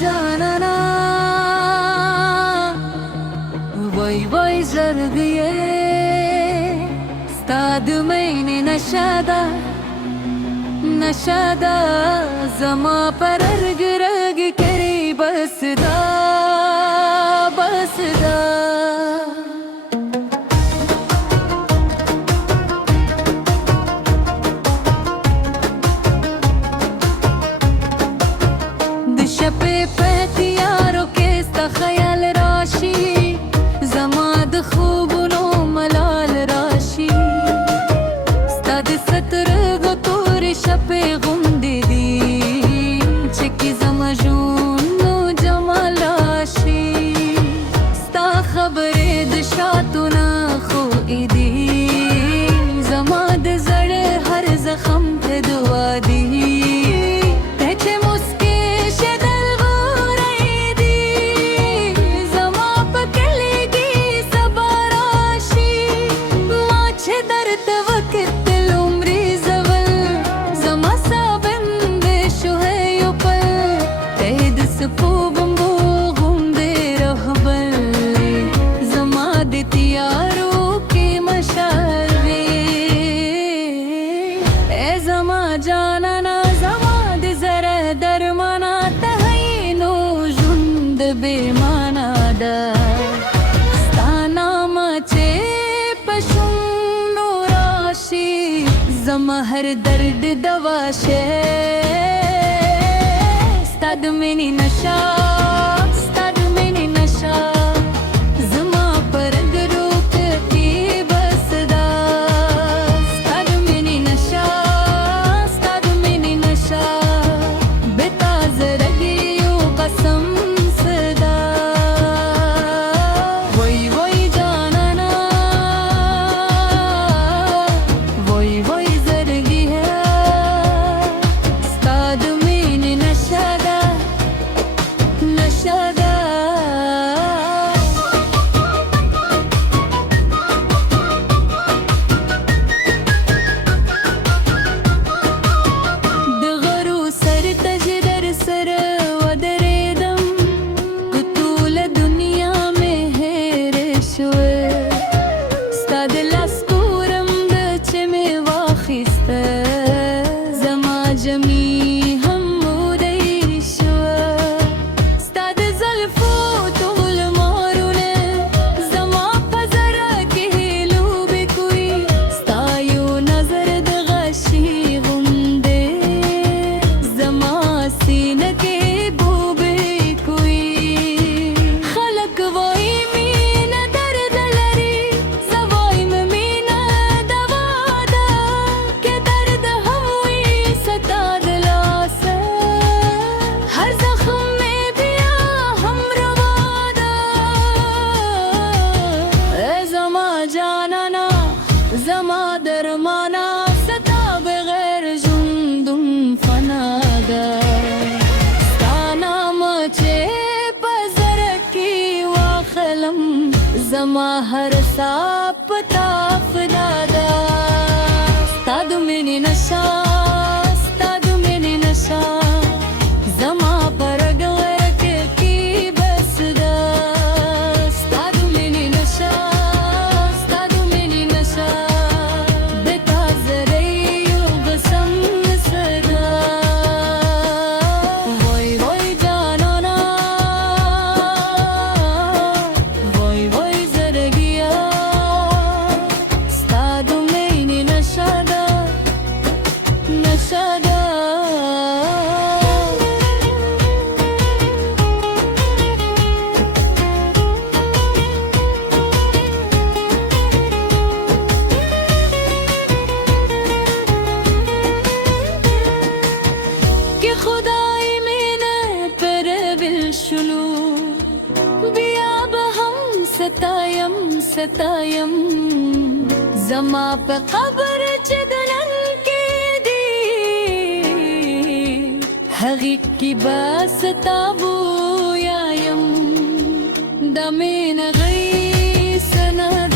जानना वय जरगिये स्ताद मैंने नशादा जमा पर रग रग करी बसदा दिशपे पैतियारों के ख्याल राशि जमाद खूब नो मलाल राशि स्ताद सतर गो तोर शपे गुंदी दी चकी जमजून नो जमालाशी स्ता खबरे दिशा तुना खो इदी जमाद जड़े हर जख्म पे दुआ दी जानना जमाद जरा दरमाना तहैनो जुंद बेमाना दा स्ताना मचे पशुनो राशि जमा हर दर्द दवाशे स्ताद मेनी नशा जमा पर रोक की बसदा स्ताद मेनी नशा जमा दरमाना सता बगैर जुंदुम फनादा स्ताना मचे पजर की वाखलम जमा हर साप ताफ दादा स्ताद मेनी नशा जमा पर गरक की बसदा स्ताद मेनी नशा सतायम जमा पे खबर चदलन के दी हगी की बास ताबू यायम दमेन गई सनद